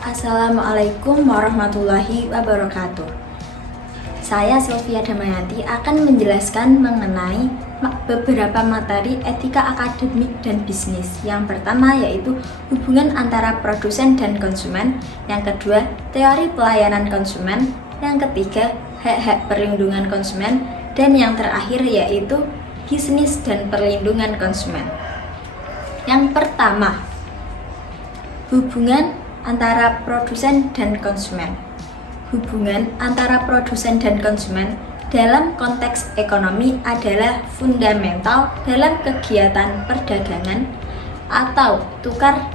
Assalamualaikum warahmatullahi wabarakatuh. Saya Sylvia Damayanti akan menjelaskan mengenai beberapa materi etika akademik dan bisnis. Yang pertama yaitu hubungan antara produsen dan konsumen. Yang kedua, teori pelayanan konsumen. Yang ketiga, hak-hak perlindungan konsumen. Dan yang terakhir yaitu bisnis dan perlindungan konsumen. Yang pertama, hubungan antara produsen dan konsumen. Hubungan antara produsen dan konsumen dalam konteks ekonomi adalah fundamental dalam kegiatan perdagangan atau tukar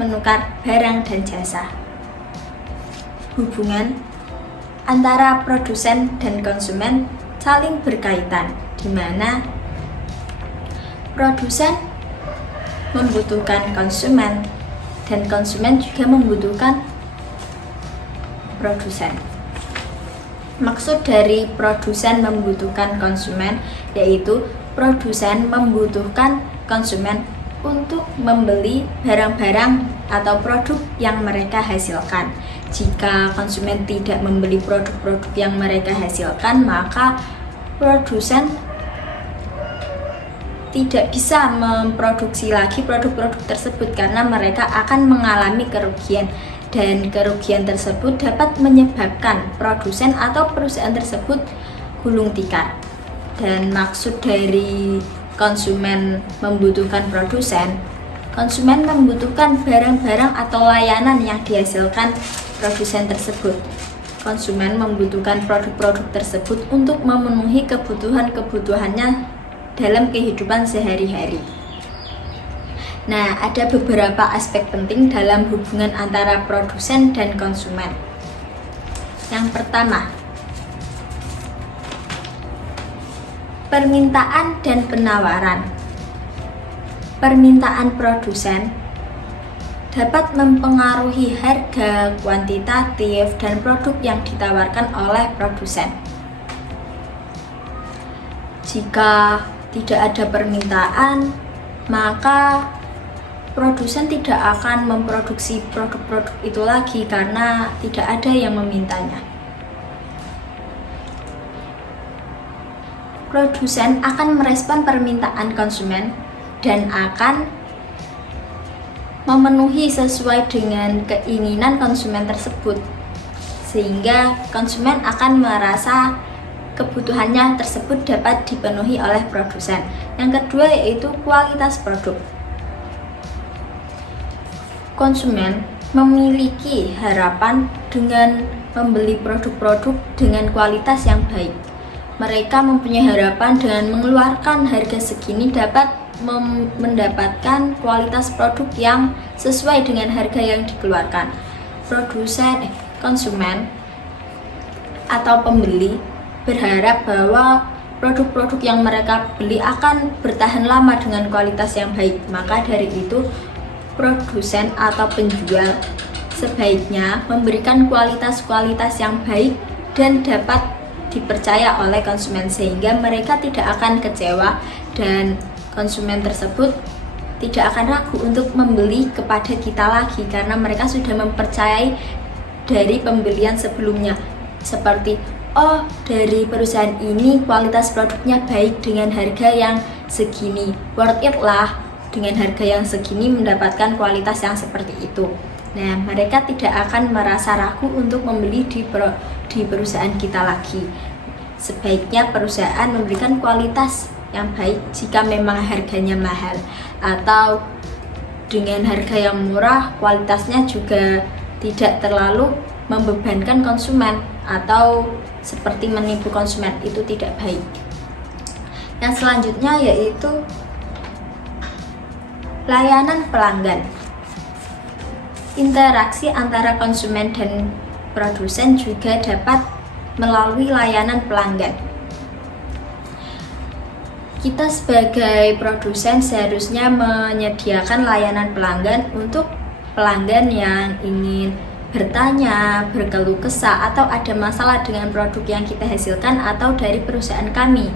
menukar barang dan jasa. Hubungan antara produsen dan konsumen saling berkaitan, di mana produsen membutuhkan konsumen dan konsumen juga membutuhkan produsen. Maksud dari produsen membutuhkan konsumen yaitu produsen membutuhkan konsumen untuk membeli barang-barang atau produk yang mereka hasilkan. Jika konsumen tidak membeli produk-produk yang mereka hasilkan, maka produsen tidak bisa memproduksi lagi produk-produk tersebut karena mereka akan mengalami kerugian, dan kerugian tersebut dapat menyebabkan produsen atau perusahaan tersebut gulung tikar. Dan maksud dari konsumen membutuhkan produsen, konsumen membutuhkan barang-barang atau layanan yang dihasilkan produsen tersebut. Konsumen membutuhkan produk-produk tersebut untuk memenuhi kebutuhan-kebutuhannya dalam kehidupan sehari-hari. Nah, ada beberapa aspek penting dalam hubungan antara produsen dan konsumen. Yang pertama, permintaan dan penawaran. Permintaan produsen dapat mempengaruhi harga, kuantitatif, dan produk yang ditawarkan oleh produsen. Jika tidak ada permintaan, maka produsen tidak akan memproduksi produk-produk itu lagi karena tidak ada yang memintanya. Produsen akan merespon permintaan konsumen dan akan memenuhi sesuai dengan keinginan konsumen tersebut, sehingga konsumen akan merasa kebutuhannya tersebut dapat dipenuhi oleh produsen. Yang kedua yaitu kualitas produk. Konsumen memiliki harapan dengan membeli produk-produk dengan kualitas yang baik. Mereka mempunyai harapan dengan mengeluarkan harga segini dapat mendapatkan kualitas produk yang sesuai dengan harga yang dikeluarkan. Konsumen atau pembeli berharap bahwa produk-produk yang mereka beli akan bertahan lama dengan kualitas yang baik. Maka dari itu, produsen atau penjual sebaiknya memberikan kualitas-kualitas yang baik dan dapat dipercaya oleh konsumen, sehingga mereka tidak akan kecewa dan konsumen tersebut tidak akan ragu untuk membeli kepada kita lagi karena mereka sudah mempercayai dari pembelian sebelumnya, seperti dari perusahaan ini kualitas produknya baik dengan harga yang segini, worth it lah dengan harga yang segini mendapatkan kualitas yang seperti itu. Nah, mereka tidak akan merasa ragu untuk membeli di perusahaan kita lagi. Sebaiknya perusahaan memberikan kualitas yang baik jika memang harganya mahal, atau dengan harga yang murah kualitasnya juga tidak terlalu membebankan konsumen atau seperti menipu konsumen, itu tidak baik. Yang selanjutnya yaitu layanan pelanggan. Interaksi antara konsumen dan produsen juga dapat melalui layanan pelanggan. Kita sebagai produsen seharusnya menyediakan layanan pelanggan untuk pelanggan yang ingin bertanya, berkeluh kesah, atau ada masalah dengan produk yang kita hasilkan atau dari perusahaan kami.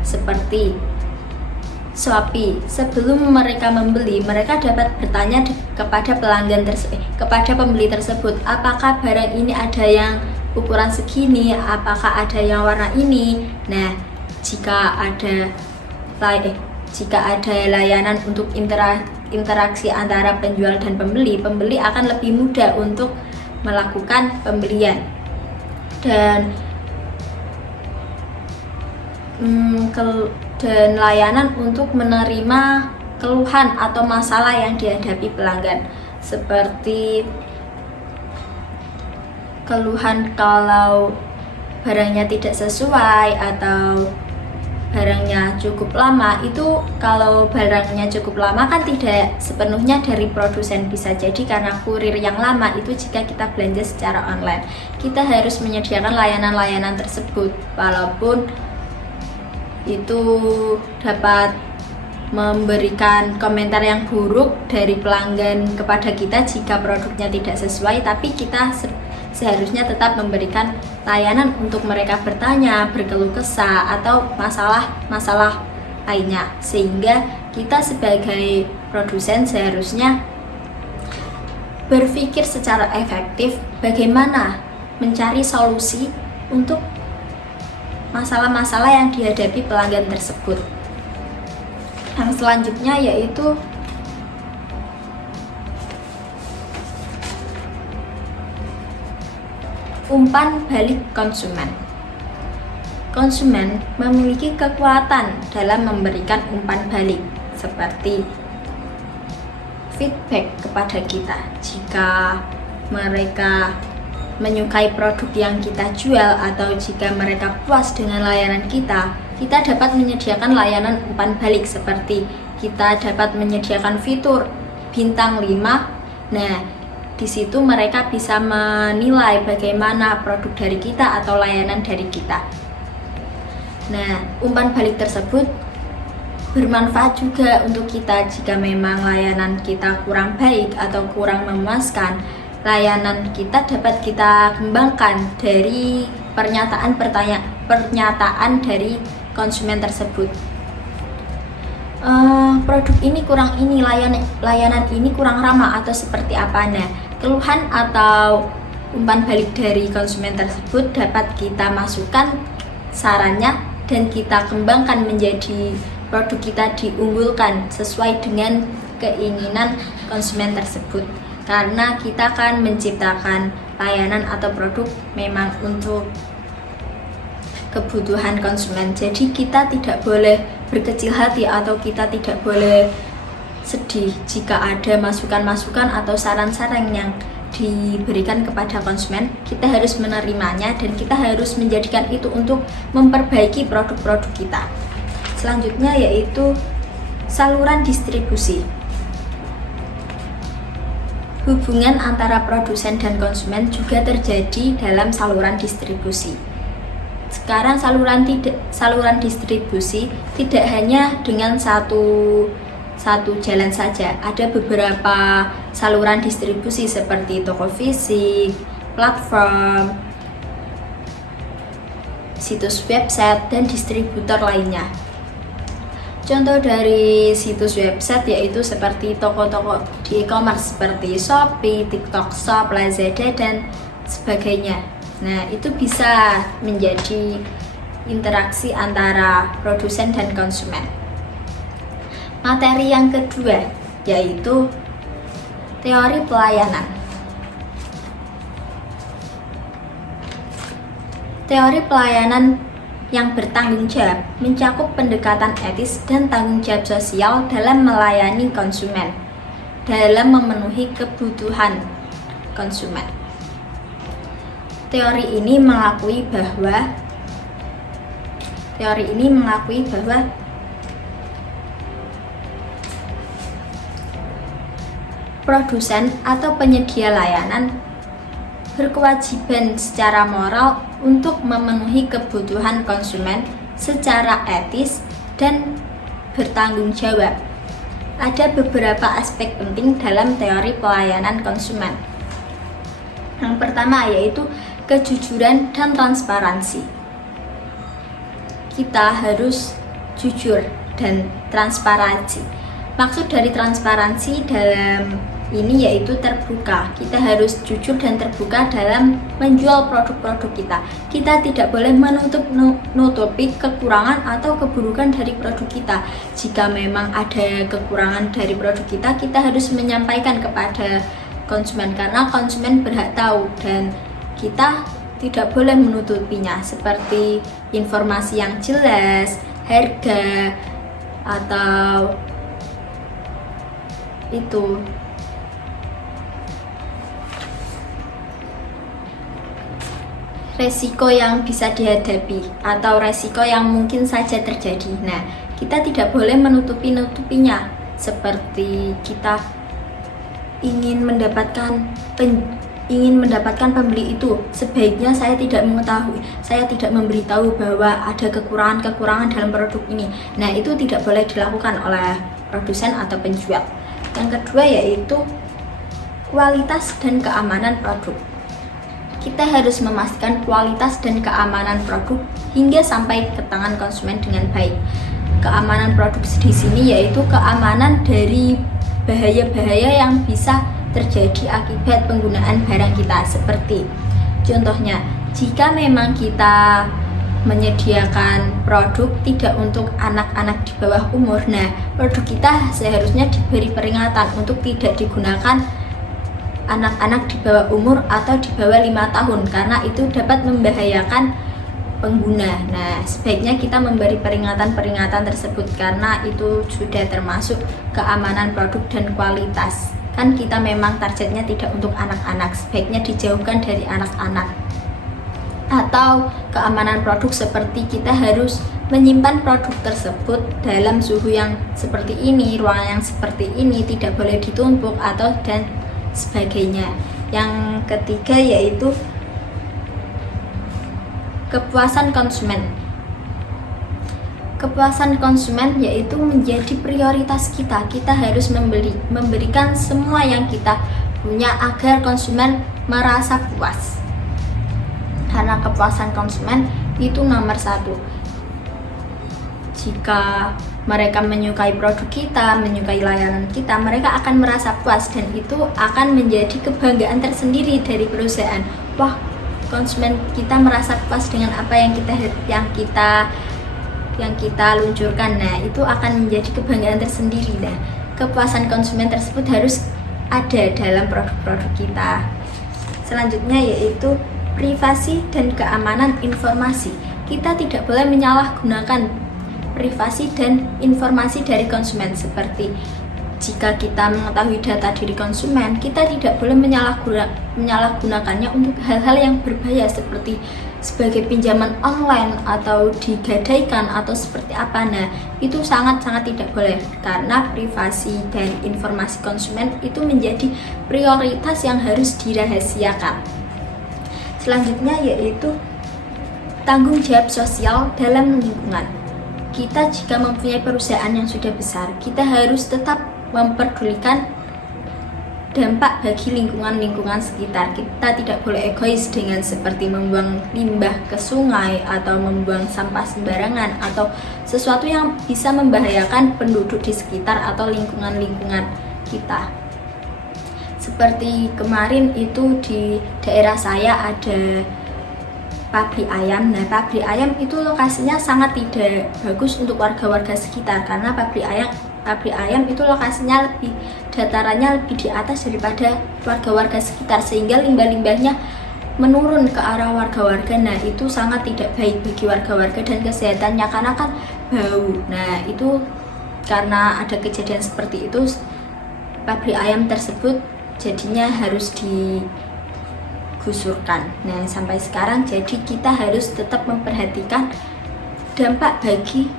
Seperti Shopee. Sebelum mereka membeli, mereka dapat bertanya kepada kepada pembeli tersebut, apakah barang ini ada yang ukuran segini, apakah ada yang warna ini. Nah, jika ada layanan untuk interaksi antara penjual dan pembeli akan lebih mudah untuk melakukan pembelian. Dan layanan untuk menerima keluhan atau masalah yang dihadapi pelanggan, seperti keluhan kalau barangnya tidak sesuai atau barangnya cukup lama. Itu kalau barangnya cukup lama kan tidak sepenuhnya dari produsen, bisa jadi karena kurir yang lama. Itu jika kita belanja secara online, kita harus menyediakan layanan-layanan tersebut, walaupun itu dapat memberikan komentar yang buruk dari pelanggan kepada kita jika produknya tidak sesuai, tapi kita seharusnya tetap memberikan layanan untuk mereka bertanya, berkeluh kesah, atau masalah-masalah lainnya, sehingga kita sebagai produsen seharusnya berpikir secara efektif bagaimana mencari solusi untuk masalah-masalah yang dihadapi pelanggan tersebut. Yang selanjutnya yaitu umpan balik konsumen. Konsumen memiliki kekuatan dalam memberikan umpan balik, seperti feedback kepada kita. Jika mereka menyukai produk yang kita jual atau jika mereka puas dengan layanan kita dapat menyediakan layanan umpan balik, seperti kita dapat menyediakan fitur bintang 5. Nah, di situ mereka bisa menilai bagaimana produk dari kita atau layanan dari kita. Nah, umpan balik tersebut bermanfaat juga untuk kita jika memang layanan kita kurang baik atau kurang memuaskan. Layanan kita dapat kita kembangkan dari pernyataan dari konsumen tersebut. Produk ini kurang ini, layanan ini kurang ramah, atau seperti apa. Nah, keluhan atau umpan balik dari konsumen tersebut dapat kita masukkan sarannya dan kita kembangkan menjadi produk kita diunggulkan sesuai dengan keinginan konsumen tersebut. Karena kita akan menciptakan layanan atau produk memang untuk kebutuhan konsumen. Jadi kita tidak boleh berkecil hati atau kita tidak boleh sedih jika ada masukan-masukan atau saran-saran yang diberikan kepada konsumen. Kita harus menerimanya dan kita harus menjadikan itu untuk memperbaiki produk-produk kita. Selanjutnya yaitu saluran distribusi. Hubungan antara produsen dan konsumen juga terjadi dalam saluran distribusi. Sekarang saluran distribusi tidak hanya dengan satu jalan saja. Ada beberapa saluran distribusi seperti toko fisik, platform, situs website, dan distributor lainnya. Contoh dari situs website yaitu seperti toko-toko di e-commerce seperti Shopee, TikTok Shop, Lazada, dan sebagainya. Nah, itu bisa menjadi interaksi antara produsen dan konsumen. Materi yang kedua yaitu teori pelayanan. Teori pelayanan yang bertanggung jawab mencakup pendekatan etis dan tanggung jawab sosial dalam melayani konsumen, dalam memenuhi kebutuhan konsumen. Teori ini mengakui bahwa produsen atau penyedia layanan berkewajiban secara moral untuk memenuhi kebutuhan konsumen secara etis dan bertanggung jawab. Ada beberapa aspek penting dalam teori pelayanan konsumen. Yang pertama yaitu kejujuran dan transparansi. Kita harus jujur dan transparansi. Maksud dari transparansi dalam ini yaitu terbuka. Kita harus jujur dan terbuka dalam menjual produk-produk kita. Kita tidak boleh menutupi kekurangan atau keburukan dari produk kita. Jika memang ada kekurangan dari produk kita, kita harus menyampaikan kepada konsumen karena konsumen berhak tahu dan kita tidak boleh menutupinya, seperti informasi yang jelas, harga, atau itu. Resiko yang bisa dihadapi atau resiko yang mungkin saja terjadi. Nah, kita tidak boleh menutupinya, seperti kita ingin mendapatkan pembeli itu, sebaiknya saya tidak mengetahui, saya tidak memberitahu bahwa ada kekurangan dalam produk ini. Nah, itu tidak boleh dilakukan oleh produsen atau penjual. Yang kedua yaitu kualitas dan keamanan produk. Kita harus memastikan kualitas dan keamanan produk hingga sampai ke tangan konsumen dengan baik. Keamanan produk di sini yaitu keamanan dari bahaya-bahaya yang bisa terjadi akibat penggunaan barang kita. Seperti contohnya, jika memang kita menyediakan produk tidak untuk anak-anak di bawah umur, nah produk kita seharusnya diberi peringatan untuk tidak digunakan anak-anak di bawah umur atau di bawah 5 tahun karena itu dapat membahayakan pengguna. Nah, sebaiknya kita memberi peringatan-peringatan tersebut karena itu sudah termasuk keamanan produk dan kualitas. Kan kita memang targetnya tidak untuk anak-anak, sebaiknya dijauhkan dari anak-anak. Atau keamanan produk seperti kita harus menyimpan produk tersebut dalam suhu yang seperti ini, ruangan yang seperti ini, tidak boleh ditumpuk atau dan sebagainya. Yang ketiga yaitu kepuasan konsumen. Kepuasan konsumen yaitu menjadi prioritas kita. Kita harus memberikan semua yang kita punya agar konsumen merasa puas. Karena kepuasan konsumen itu nomor 1. Jika mereka menyukai produk kita, menyukai layanan kita, mereka akan merasa puas dan itu akan menjadi kebanggaan tersendiri dari perusahaan. Wah, konsumen kita merasa puas dengan apa yang kita luncurkan. Nah, itu akan menjadi kebanggaan tersendiri. Nah, kepuasan konsumen tersebut harus ada dalam produk-produk kita. Selanjutnya yaitu privasi dan keamanan informasi. Kita tidak boleh menyalahgunakan privasi dan informasi dari konsumen, seperti jika kita mengetahui data diri konsumen, kita tidak boleh menyalahgunakannya untuk hal-hal yang berbahaya seperti sebagai pinjaman online atau digadaikan atau seperti apa. Nah, itu sangat-sangat tidak boleh karena privasi dan informasi konsumen itu menjadi prioritas yang harus dirahasiakan. Selanjutnya yaitu tanggung jawab sosial dalam lingkungan. Kita jika mempunyai perusahaan yang sudah besar, kita harus tetap memperdulikan dampak bagi lingkungan sekitar. Kita tidak boleh egois dengan seperti membuang limbah ke sungai atau membuang sampah sembarangan atau sesuatu yang bisa membahayakan penduduk di sekitar atau lingkungan kita. Seperti kemarin itu di daerah saya ada pabrik ayam. Nah, pabrik ayam itu lokasinya sangat tidak bagus untuk warga-warga sekitar karena pabrik ayam itu lokasinya datarannya lebih di atas daripada warga-warga sekitar sehingga limbah-limbahnya menurun ke arah warga-warga. Nah, itu sangat tidak baik bagi warga-warga dan kesehatannya karena kan bau. Nah, itu karena ada kejadian seperti itu, pabrik ayam tersebut jadinya harus digusurkan. Nah, sampai sekarang jadi kita harus tetap memperhatikan dampak bagi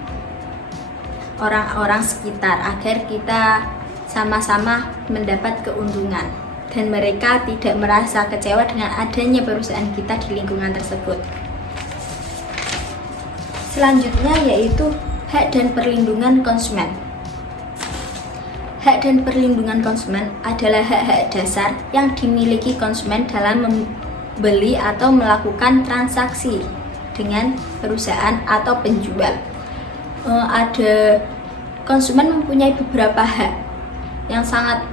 orang-orang sekitar agar kita sama-sama mendapat keuntungan dan mereka tidak merasa kecewa dengan adanya perusahaan kita di lingkungan tersebut. Selanjutnya yaitu hak dan perlindungan konsumen. Hak dan perlindungan konsumen adalah hak-hak dasar yang dimiliki konsumen dalam membeli atau melakukan transaksi dengan perusahaan atau penjual. Ada konsumen mempunyai beberapa hak yang sangat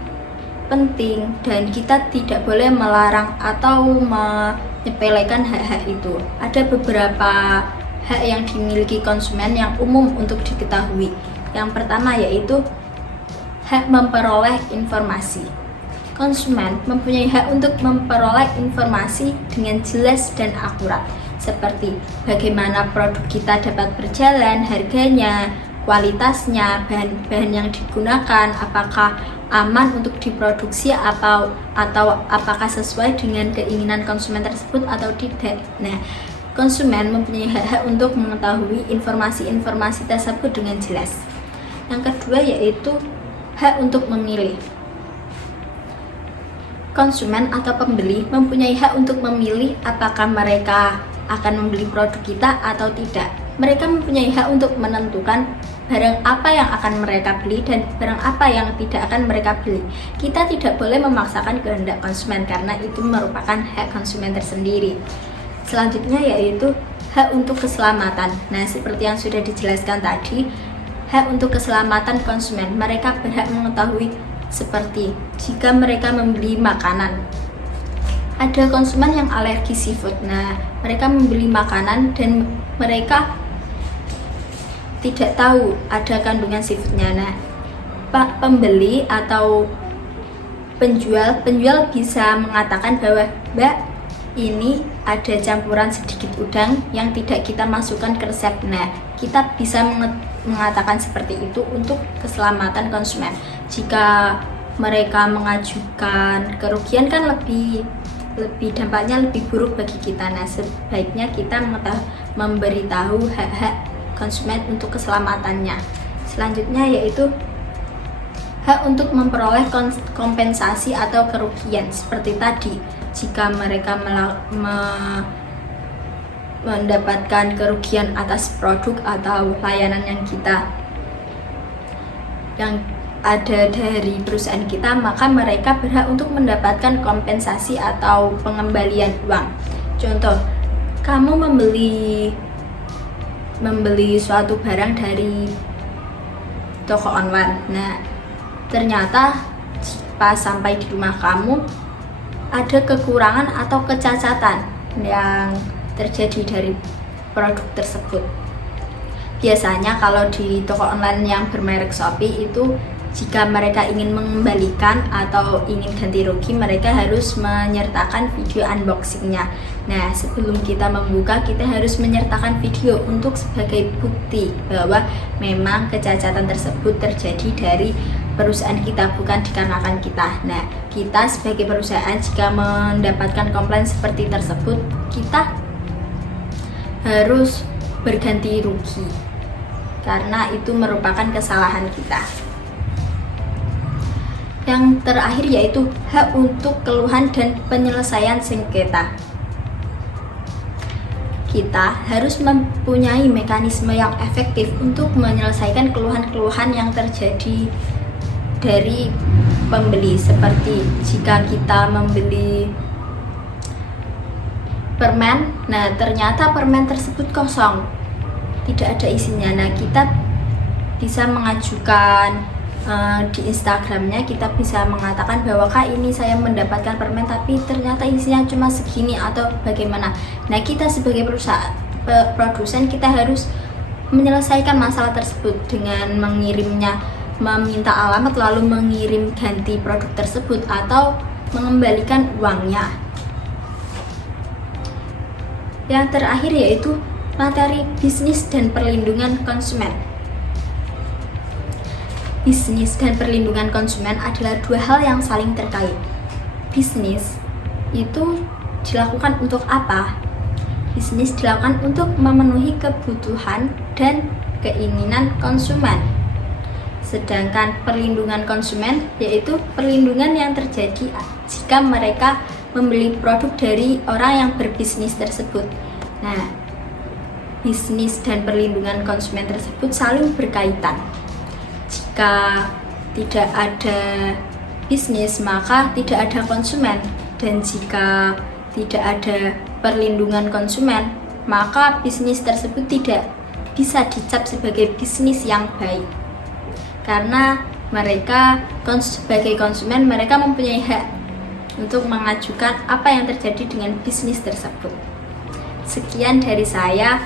penting dan kita tidak boleh melarang atau menyepelekan hak-hak itu. Ada beberapa hak yang dimiliki konsumen yang umum untuk diketahui. Yang pertama yaitu hak memperoleh informasi. Konsumen mempunyai hak untuk memperoleh informasi dengan jelas dan akurat, seperti bagaimana produk kita dapat berjalan, harganya, kualitasnya, bahan-bahan yang digunakan, apakah aman untuk diproduksi atau apakah sesuai dengan keinginan konsumen tersebut atau tidak. Nah, konsumen mempunyai hak-hak untuk mengetahui informasi-informasi tersebut dengan jelas. Yang kedua yaitu hak untuk memilih. Konsumen atau pembeli mempunyai hak untuk memilih apakah mereka akan membeli produk kita atau tidak. Mereka mempunyai hak untuk menentukan barang apa yang akan mereka beli dan barang apa yang tidak akan mereka beli. Kita tidak boleh memaksakan kehendak konsumen karena itu merupakan hak konsumen tersendiri. Selanjutnya yaitu hak untuk keselamatan. Nah, seperti yang sudah dijelaskan tadi, hak untuk keselamatan konsumen. Mereka berhak mengetahui seperti jika mereka membeli makanan. Ada konsumen yang alergi seafood. Nah, mereka membeli makanan dan mereka tidak tahu ada kandungan seafoodnya. Nah, pembeli atau penjual bisa mengatakan bahwa Mbak, ini ada campuran sedikit udang yang tidak kita masukkan ke resep. Nah, kita bisa mengatakan seperti itu untuk keselamatan konsumen. Jika mereka mengajukan kerugian kan lebih dampaknya lebih buruk bagi kita. Nah, sebaiknya kita memberitahu hak-hak konsumen untuk keselamatannya. Selanjutnya yaitu hak untuk memperoleh kompensasi atau kerugian. Seperti tadi, jika mereka mendapatkan kerugian atas produk atau layanan yang ada dari perusahaan kita, maka mereka berhak untuk mendapatkan kompensasi atau pengembalian uang. Contoh, kamu membeli suatu barang dari toko online. Nah, ternyata pas sampai di rumah kamu ada kekurangan atau kecacatan yang terjadi dari produk tersebut. Biasanya kalau di toko online yang bermerek Shopee itu, jika mereka ingin mengembalikan atau ingin ganti rugi, mereka harus menyertakan video unboxingnya. Nah, sebelum kita membuka, kita harus menyertakan video untuk sebagai bukti bahwa memang kecacatan tersebut terjadi dari perusahaan kita, bukan dikarenakan kita. Nah, kita sebagai perusahaan jika mendapatkan komplain seperti tersebut, kita harus berganti rugi karena itu merupakan kesalahan kita. Yang terakhir yaitu hak untuk keluhan dan penyelesaian sengketa. Kita harus mempunyai mekanisme yang efektif untuk menyelesaikan keluhan-keluhan yang terjadi dari pembeli. Seperti jika kita membeli permen, nah ternyata permen tersebut kosong, tidak ada isinya. Nah, kita bisa mengajukan di Instagramnya, kita bisa mengatakan bahwa Kak, ini saya mendapatkan permen tapi ternyata isinya cuma segini atau bagaimana. Nah, kita sebagai perusahaan produsen, kita harus menyelesaikan masalah tersebut dengan meminta alamat lalu mengirim ganti produk tersebut atau mengembalikan uangnya. Yang terakhir yaitu materi bisnis dan perlindungan konsumen. Bisnis dan perlindungan konsumen adalah dua hal yang saling terkait. Bisnis itu dilakukan untuk apa? Bisnis dilakukan untuk memenuhi kebutuhan dan keinginan konsumen. Sedangkan perlindungan konsumen yaitu perlindungan yang terjadi jika mereka membeli produk dari orang yang berbisnis tersebut. Nah, bisnis dan perlindungan konsumen tersebut saling berkaitan. Jika tidak ada bisnis, maka tidak ada konsumen, dan jika tidak ada perlindungan konsumen, maka bisnis tersebut tidak bisa dicap sebagai bisnis yang baik. karena mereka sebagai konsumen mereka mempunyai hak untuk mengajukan apa yang terjadi dengan bisnis tersebut. Sekian dari saya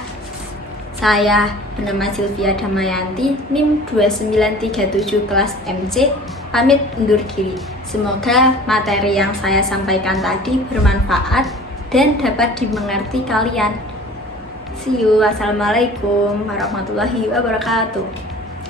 bernama Sylvia Damayanti, NIM 2937 kelas MC, pamit undur diri. Semoga materi yang saya sampaikan tadi bermanfaat dan dapat dimengerti kalian. See you. Wassalamualaikum warahmatullahi wabarakatuh.